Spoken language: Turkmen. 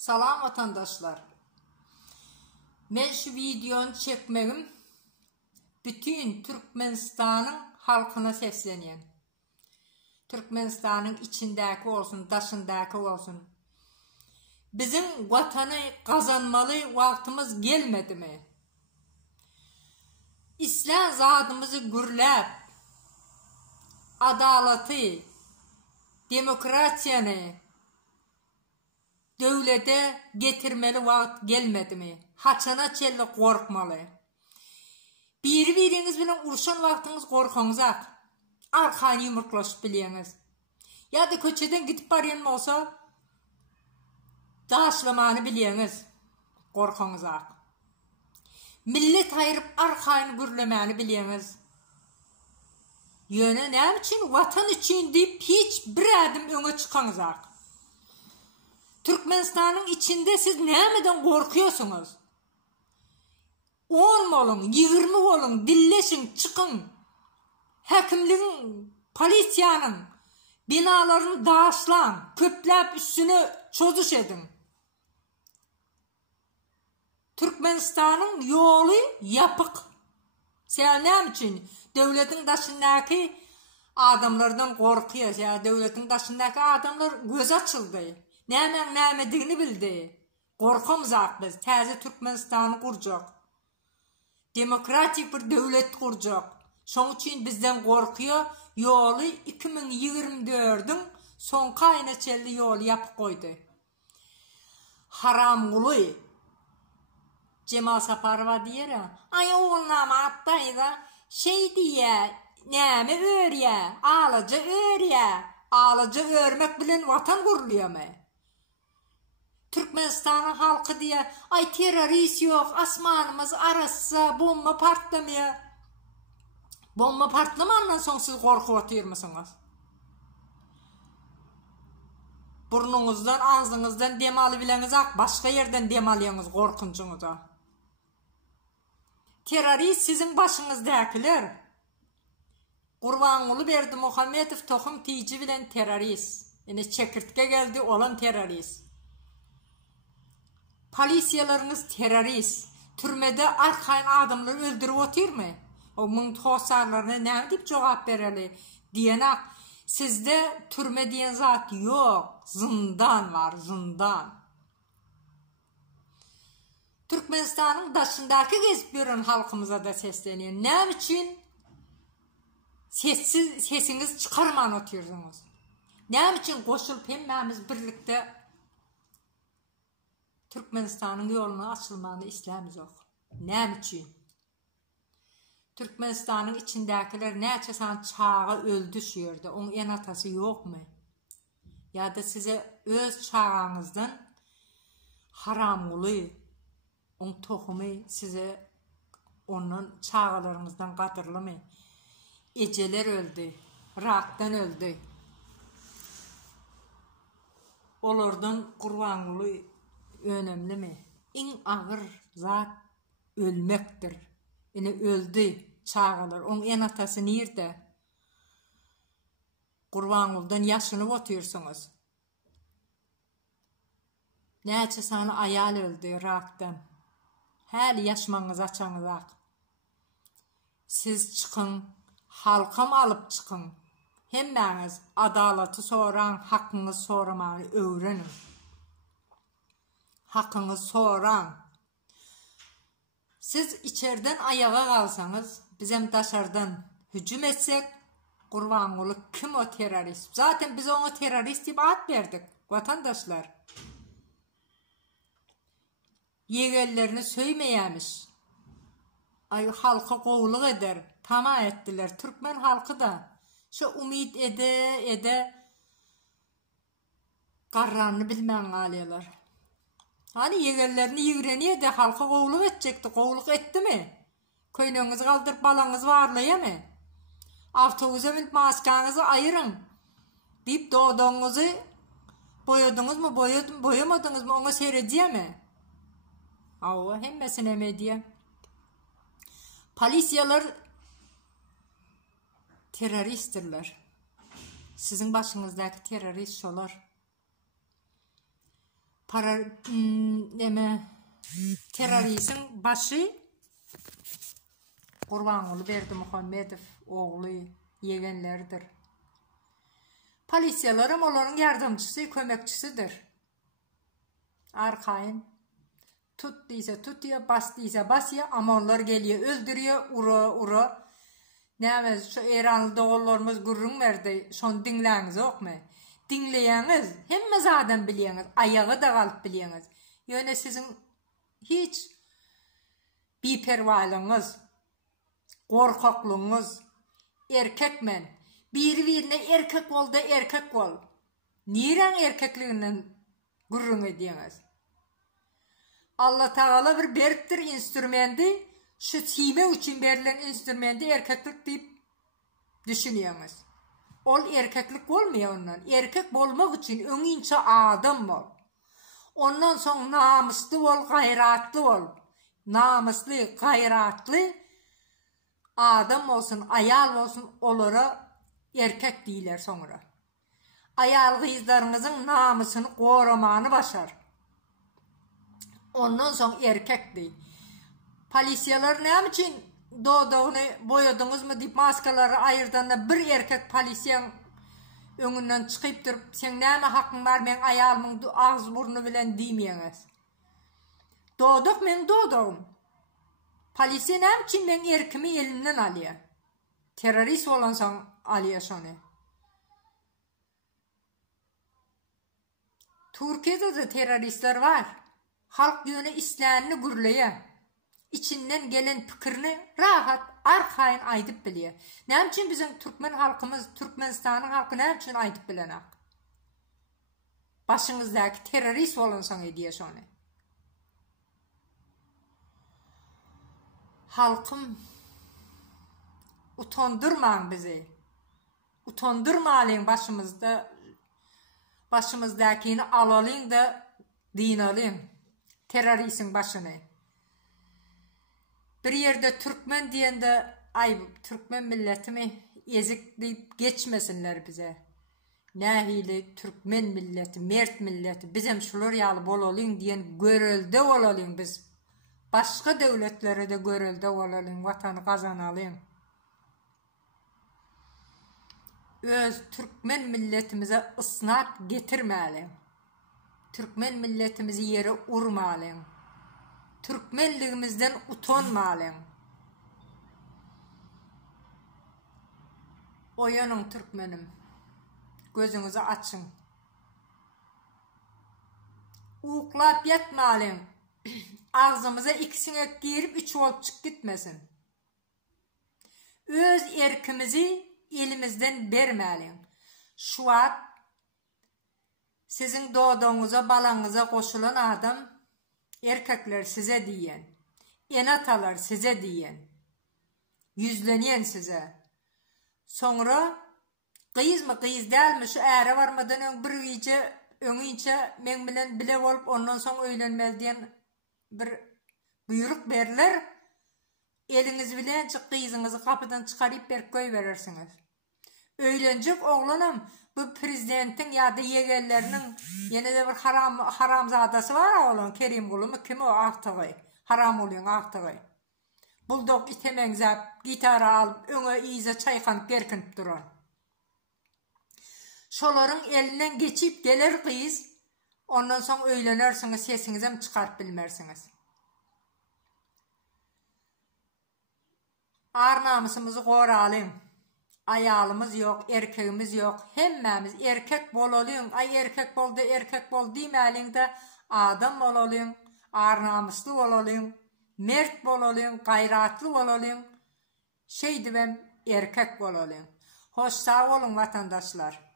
Salam vatandaşlar. Ben şu videonu çekmegim bütün Türkmenistan'ın halkına sesleniyen. Türkmenistan'ın içindeki olsun, daşındaki olsun. Bizim vatanı kazanmalı vaktimiz gelmedi mi? İslam zadımızı gürlep, adaleti, demokrasiyanı devlete getirmeli vakt gelmedi mi? Haçana çelli korkmalı. Biriniz bilen uruşan vaktiniz korkunuzak. Arkayını yumruklaşıp biliyiniz. Ya da köçeden gidip barayan olsa daşlamanı biliyiniz. Korkunuzak. Millet ayırıp arkayını gürlemeni biliyiniz. Yöne ne için? Vatan için deyip hiç bir adım öne çıkanızak. Türkmenistan'ın içinde siz neyden korkuyorsunuz? 10 olun, 20 olun, dilleşin, çıkın. Hekimliğin, polisiyanın binalarını dağışlan, köplep üstüne çözüş edin. Türkmenistan'ın yolu yapık. Sen ne için? Devletin daşındaki adamlardan korkuyor. Ya devletin daşındaki adamlar göz açıldı. Näme bildi. Korkumuzak biz. Təze Türkmenistan'ı kuracak. Demokratik bir devlet kuracak. Şoň için bizden korkuyor. Yolu 2024'ün son kaynaçelli yolu yapıp koydu. Haramgulu. Cemal Saparova diyer. Ay oğlum attaydı. Şey diye. Näme öğriye. Ağlıca öğriye. Ağlıca öğürmek bilen vatan kuruluyor mu? Türkmenistan'ın halkı diye ay terörist yok, asmanımız arası, bomba partlamıyor. Bomba partlamandan sonra siz korku atıyor musunuz? Burnunuzdan, ağzınızdan dem alıbileniz, başka yerden dem alıyorsunuz korkuncunuza. Terörist sizin başınızdakiler. Kurbanulu Berdimuhamedov tohum tici bilen terörist. Yani çekirtke geldi olan terörist. Polisiyalarınız terörist. Türmede arkayın adamları öldürüp otur mu? O müntohsarlarına ne deyip cevap vereli? Diyenek sizde türme diyen zat yok. Zindan var, zindan. Türkmenistan'ın daşındaki gezip gören halkımıza da sesleniyor. Ne için? Sesiniz çıkarman oturuyorsunuz. Ne için koşulup hemmemiz birlikte Türkmenistan'ın yoluna açılmanı İslam'ız yok. Ne için? Türkmenistan'ın içindekiler ne açısan çağı öldüşüyordu. Onun en atası yok mu? Ya da size öz çağınızdan haramulu onun tohumu size onun çağlarınızdan katırlı mı? Eceler öldü. Raktan öldü. Olurdan kurbanlı önemli mi? En ağır zat ölmektir. Yani öldü çağlar. Onun en atası nerede? Kurbanlıdan yaşını otuyorsunuz. Ne sana ayal öldü raktan. Her yaşmanız açanızak. Siz çıkın. Halkam alıp çıkın. Hemmeniz adaleti soran, hakkınızı soramayı öğrenin. Hakkınızı soran. Siz içeriden ayağa kalsanız, bizim dışarıdan hücum etsek, kurban olup kim o terörist? Zaten biz ona terörist deyip ad verdik, vatandaşlar. Yeğellerini söymeyemiş. Ay halka kovuluk eder, tamam ettiler. Türkmen halkı da şu umid ede kararını bilmen alıyorlar. Hani yeğellerini yüreniye de halka kovuluk edecekti. Kovuluk etti mi? Köynüğünüzü kaldırıp balanızı varlaya mı? Avtobuza binip maskanızı ayırın. Deyip doğduğunuzu boyadınız mı, boyamadınız mı ona seyrediye mi? Allah hemmesine medya. Polisiyalar teröristtirler. Sizin başınızdaki terörist şolar. para teröristin başı Kurbanlı Berdimuhamedov oğlu yegenlerdir. Polisiyalarım onların yardımcısı, kömekçisidir. Arkayın tut deyse tutuyor, bas deyse basıyor, ama onlar geliyor, öldürüyor, ura. Neyse, şu İranlı doğullarımız gurrun verdi, son dinleyiniz yok mu? Dinleyiniz, hemmez adam biliyiniz, ayağı da kalıp biliyiniz. Yani sizin hiç bipervalınız, korkaklığınız, erkekmen, birine erkek ol da erkek ol. Niren erkekliğinden gurrun ediyiniz? Allah Teala bir berktir instrümenti, şu time için verilen instrümenti erkeklik deyip düşünüyorsunuz. Ol erkeklik olmuyor ondan. Erkek olmak için önünce adam ol. Ondan sonra namuslu ol, gayratlı ol. Namuslu, gayratlı adam olsun, ayal olsun, olara erkek değiller sonra. Ayal kızlarınızın namusunu korumanı başar. Ondan sonra erkek değil. Polisiyalar ne için doğduğunu boyadınız mı deyip maskaları ayırdığında bir erkek polisiyan önünden çıkıp durup sen ne hakkın var ben ayalımın ağız burnu bilen demeyiniz. Doğduk ben doğdum. Polisiya ne için ben erkimi elimden alıyor. Terörist olansan alıyor şunu. Türkiye'de de teröristler var. Halk yönü İslam'ını gürlüyor. İçinden gelen fikrini rahat arkayın aydıp biliyor. Ne için bizim Türkmen halkımız, Türkmenistan'ın halkı ne için aydıp bilenek? Başınızdaki terörist olunsan ediyor şunu. Halkım, utandırmayın bizi. Utandırmayın başımızdakini alalım da din alın. Teröristin başını. Bir yerde Türkmen diyende ay Türkmen milleti mi ezik deyip geçmesinler bize. Nahili Türkmen milleti, mert milleti bizim şular yalı olalım diyen görülde olalım biz. Başka devletlere de görülde olalım, vatanı kazanalım. Öz Türkmen milletimize ısnat getirmeyelim. Türkmen milletimizi yere urmayalım. Türkmenliğimizden utanmayalım. Oyanın Türkmenim. Gözünüzü açın. Uğuklap yatmayalım. Ağzımıza ikisine girip üç olup çık gitmesin. Öz erkimizi elimizden vermeyelim. Şu an sizin doğduğunuza, balanıza koşulan adam, erkekler size diyen, enatalar size diyen, yüzleniyen size. Sonra kıyız mı kıyız değil mi şu eğri varmadan bir iyice önüce men bilen bile olup ondan sonra öğlenmeli diyen bir buyruk verirler. Eliniz bilen kıyızınızı kapıdan çıkarıp bir köy verirsiniz. Öğlenecek oğlanım bu prezidentin ya da yegellerinin yine de bir haramzadası var oğlan Kerim Kulu mu kim o aktığı haram oluyor aktığı. Bulduk itemen zap gitarı alıp öne iyice çaykanıp gerkinip duran. Şoların elinden geçip gelir kız ondan sonra öğlenirsiniz sesinize mi çıkarıp bilmersiniz. Ar namusumuzu koralım. Ayalımız yok, erkeğimiz yok. Hemmemiz erkek bolalım. Ay erkek bol demeyelim de adam bolalım. Ar namuslu olalım. Mert bolalım, gayratlı olalım. Erkek bolalım. Hoş sağ olun vatandaşlar.